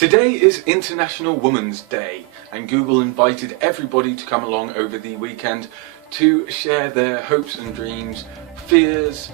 Today is International Women's Day, and Google invited everybody to come along over the weekend to share their hopes and dreams, fears,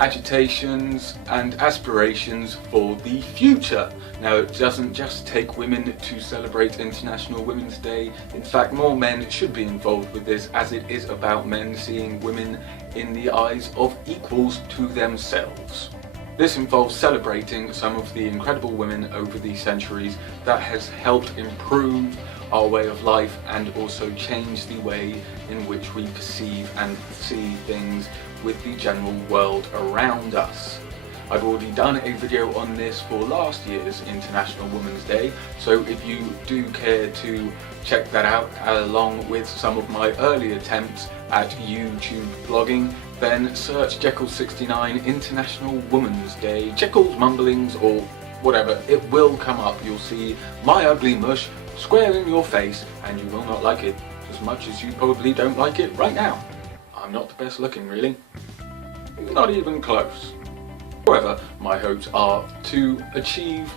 agitations and aspirations for the future. Now, it doesn't just take women to celebrate International Women's Day. In fact, more men should be involved with this, as it is about men seeing women in the eyes of equals to themselves. This involves celebrating some of the incredible women over the centuries that has helped improve our way of life and also change the way in which we perceive and see things with the general world around us. I've already done a video on this for last year's International Women's Day, so if you do care to check that out along with some of my early attempts at YouTube blogging, then search Jeccles69 International Women's Day, Jeccles, mumblings or whatever, it will come up. You'll see my ugly mush square in your face and you will not like it as much as you probably don't like it right now. I'm not the best looking, really. Not even close. However, my hopes are to achieve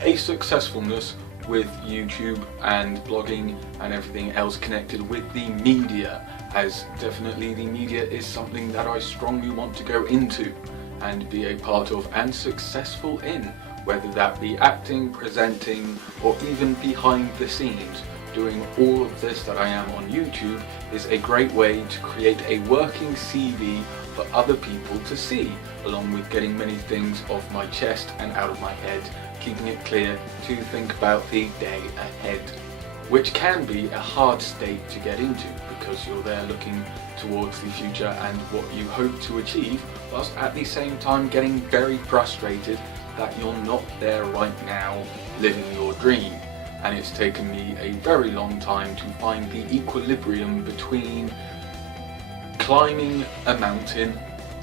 a successfulness with YouTube and blogging and everything else connected with the media, as definitely the media is something that I strongly want to go into and be a part of and successful in, whether that be acting, presenting or even behind the scenes. Doing all of this that I am on YouTube is a great way to create a working CV for other people to see, along with getting many things off my chest and out of my head, keeping it clear to think about the day ahead, which can be a hard state to get into because you're there looking towards the future and what you hope to achieve, whilst at the same time getting very frustrated that you're not there right now living your dream. And it's taken me a very long time to find the equilibrium between climbing a mountain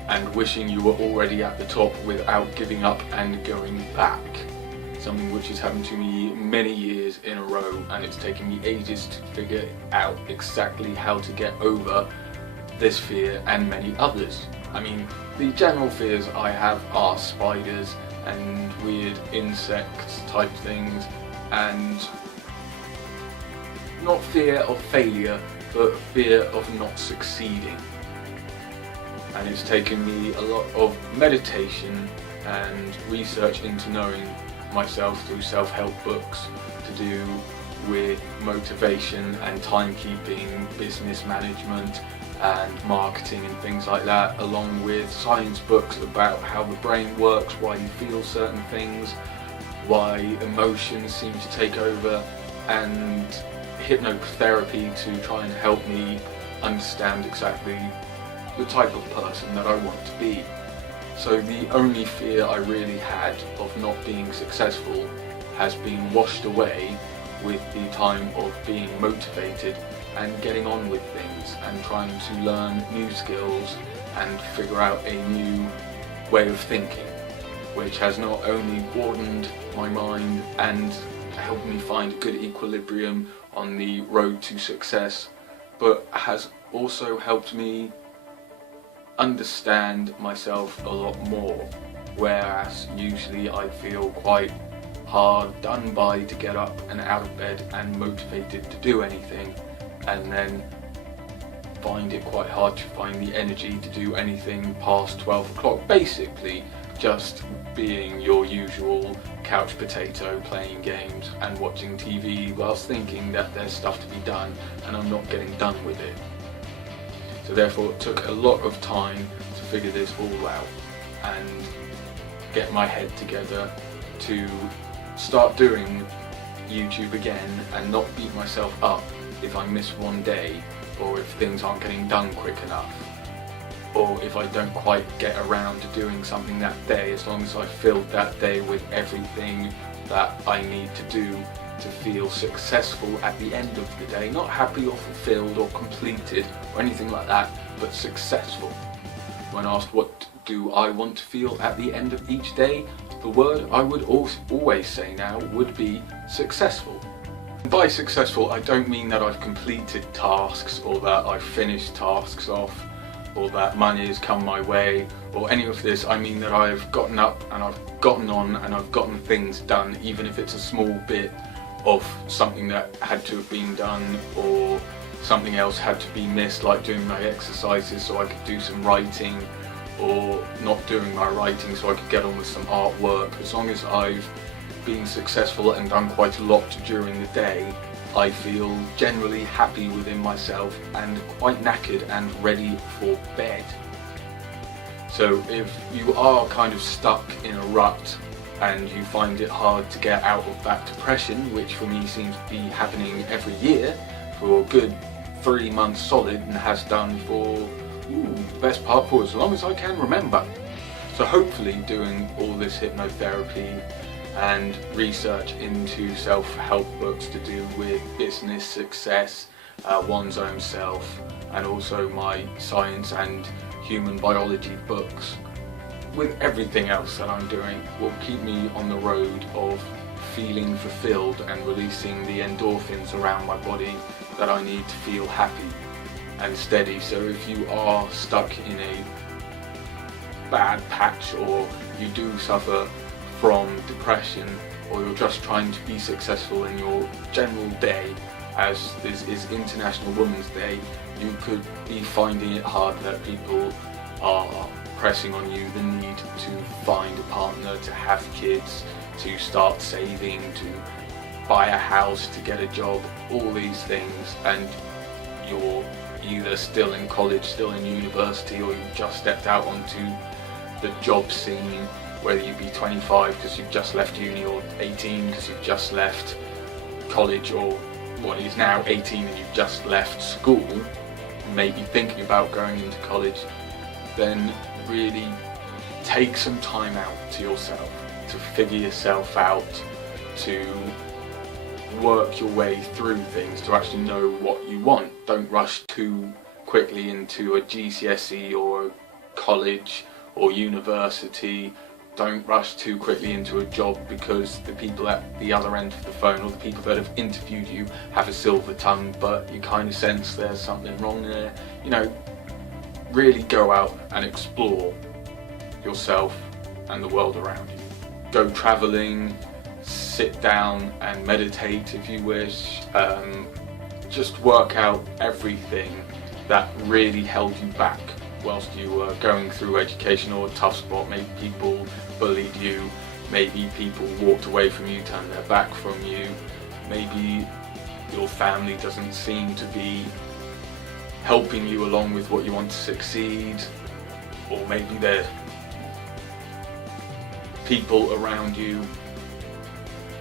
and wishing you were already at the top without giving up and going back. Something which has happened to me many years in a row, and it's taken me ages to figure out exactly how to get over this fear and many others. I mean, the general fears I have are spiders and weird insects type things, and not fear of failure, but fear of not succeeding. And it's taken me a lot of meditation and research into knowing myself through self-help books to do with motivation and timekeeping, business management and marketing and things like that, along with science books about how the brain works, why you feel certain things, why emotions seem to take over, and hypnotherapy to try and help me understand exactly the type of person that I want to be. So the only fear I really had of not being successful has been washed away with the time of being motivated and getting on with things and trying to learn new skills and figure out a new way of thinking, which has not only broadened my mind and helped me find a good equilibrium on the road to success, but has also helped me understand myself a lot more, whereas usually I feel quite hard done by to get up and out of bed and motivated to do anything, and then find it quite hard to find the energy to do anything past 12 o'clock, basically just being your usual couch potato, playing games and watching TV whilst thinking that there's stuff to be done and I'm not getting done with it. So therefore it took a lot of time to figure this all out and get my head together to start doing YouTube again and not beat myself up if I miss one day, or if things aren't getting done quick enough, or if I don't quite get around to doing something that day, as long as I filled that day with everything that I need to do to feel successful at the end of the day. Not happy or fulfilled or completed or anything like that, but successful. When asked what do I want to feel at the end of each day, the word I would always say now would be successful. By successful, I don't mean that I've completed tasks or that I've finished tasks off. or that money has come my way or any of this. I mean that I've gotten up and I've gotten on and I've gotten things done, even if it's a small bit of something that had to have been done or something else had to be missed, like doing my exercises so I could do some writing, or not doing my writing so I could get on with some artwork. As long as I've been successful and done quite a lot during the day, I feel generally happy within myself and quite knackered and ready for bed. So if you are kind of stuck in a rut and you find it hard to get out of that depression, which for me seems to be happening every year for a good 3 months solid, and has done for the best part for as long as I can remember. So hopefully doing all this hypnotherapy and research into self-help books to do with business success, one's own self, and also my science and human biology books, with everything else that I'm doing, will keep me on the road of feeling fulfilled and releasing the endorphins around my body that I need to feel happy and steady. So if you are stuck in a bad patch, or you do suffer from depression, or you're just trying to be successful in your general day, as this is International Women's Day, you could be finding it hard that people are pressing on you the need to find a partner, to have kids, to start saving, to buy a house, to get a job, all these things, and you're either still in college, still in university, or you've just stepped out onto the job scene, whether you be 25 because you've just left uni, or 18 because you've just left college, or what is now 18 and you've just left school, maybe thinking about going into college, then really take some time out to yourself, to figure yourself out, to work your way through things, to actually know what you want. Don't rush too quickly into a GCSE or a college or university. Don't rush too quickly into a job because the people at the other end of the phone, or the people that have interviewed you, have a silver tongue, but you kind of sense there's something wrong there. You know, really go out and explore yourself and the world around you. Go travelling, sit down and meditate if you wish. Just work out everything that really held you back whilst you were going through education or a tough spot. Maybe people bullied you, maybe people walked away from you, turned their back from you, maybe your family doesn't seem to be helping you along with what you want to succeed, or maybe the people around you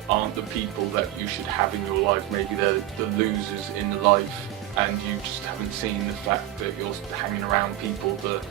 aren't the people that you should have in your life. Maybe they're the losers in life, and you just haven't seen the fact that you're hanging around people that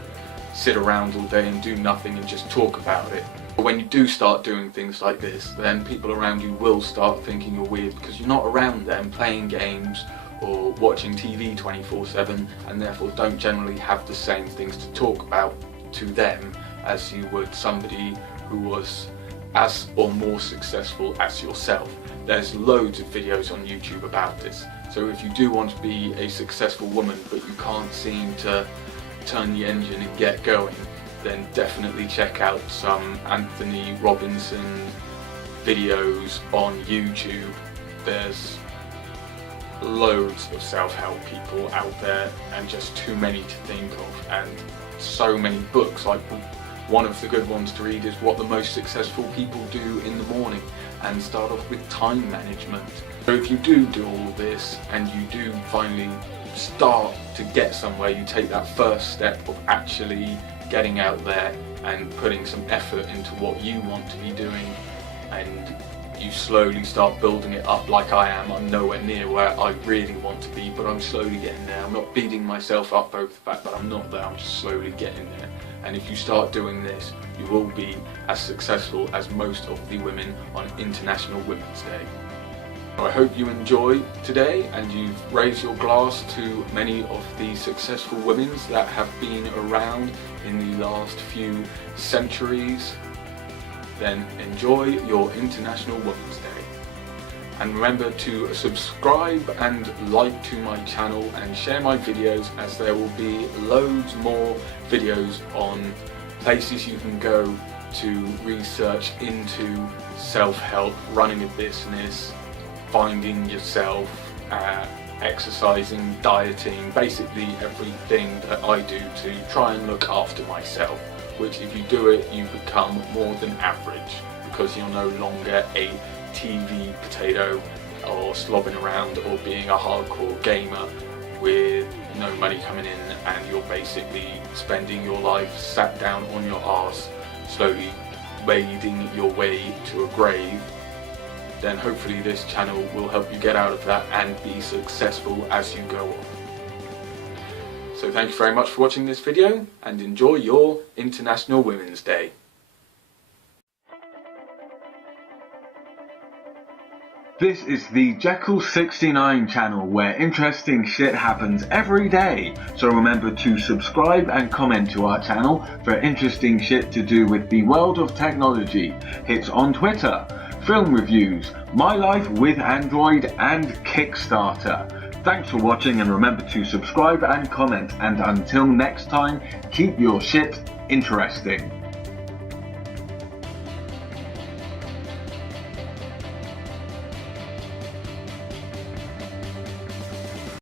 sit around all day and do nothing and just talk about it. But when you do start doing things like this, then people around you will start thinking you're weird because you're not around them playing games or watching TV 24/7, and therefore don't generally have the same things to talk about to them as you would somebody who was as or more successful as yourself. There's loads of videos on YouTube about this. So if you do want to be a successful woman but you can't seem to turn the engine and get going, then definitely check out some Anthony Robinson videos on YouTube. There's loads of self-help people out there, and just too many to think of, and so many books. Like, one of the good ones to read is What the Most Successful People Do in the Morning, and start off with time management. So if you do all this and you do finally start to get somewhere, you take that first step of actually getting out there and putting some effort into what you want to be doing, and you slowly start building it up like I am. I'm nowhere near where I really want to be, but I'm slowly getting there. I'm not beating myself up over the fact that I'm not there, I'm just slowly getting there. And if you start doing this, you will be as successful as most of the women on International Women's Day. I hope you enjoy today and you've raised your glass to many of the successful women that have been around in the last few centuries. Then enjoy your International Women's Day. And remember to subscribe and like to my channel and share my videos, as there will be loads more videos on places you can go to research into self-help, running a business, finding yourself, exercising, dieting, basically everything that I do to try and look after myself, which if you do it you become more than average, because you're no longer a TV potato or slobbing around or being a hardcore gamer with no money coming in, and you're basically spending your life sat down on your arse slowly wading your way to a grave. Then hopefully this channel will help you get out of that and be successful as you go on. So thank you very much for watching this video, and enjoy your International Women's Day. This is the Jeccles 69 channel, where interesting shit happens every day. So remember to subscribe and comment to our channel for interesting shit to do with the world of technology, hits on Twitter, film reviews, my life with Android, and Kickstarter. Thanks for watching, and remember to subscribe and comment, and until next time, keep your shit interesting.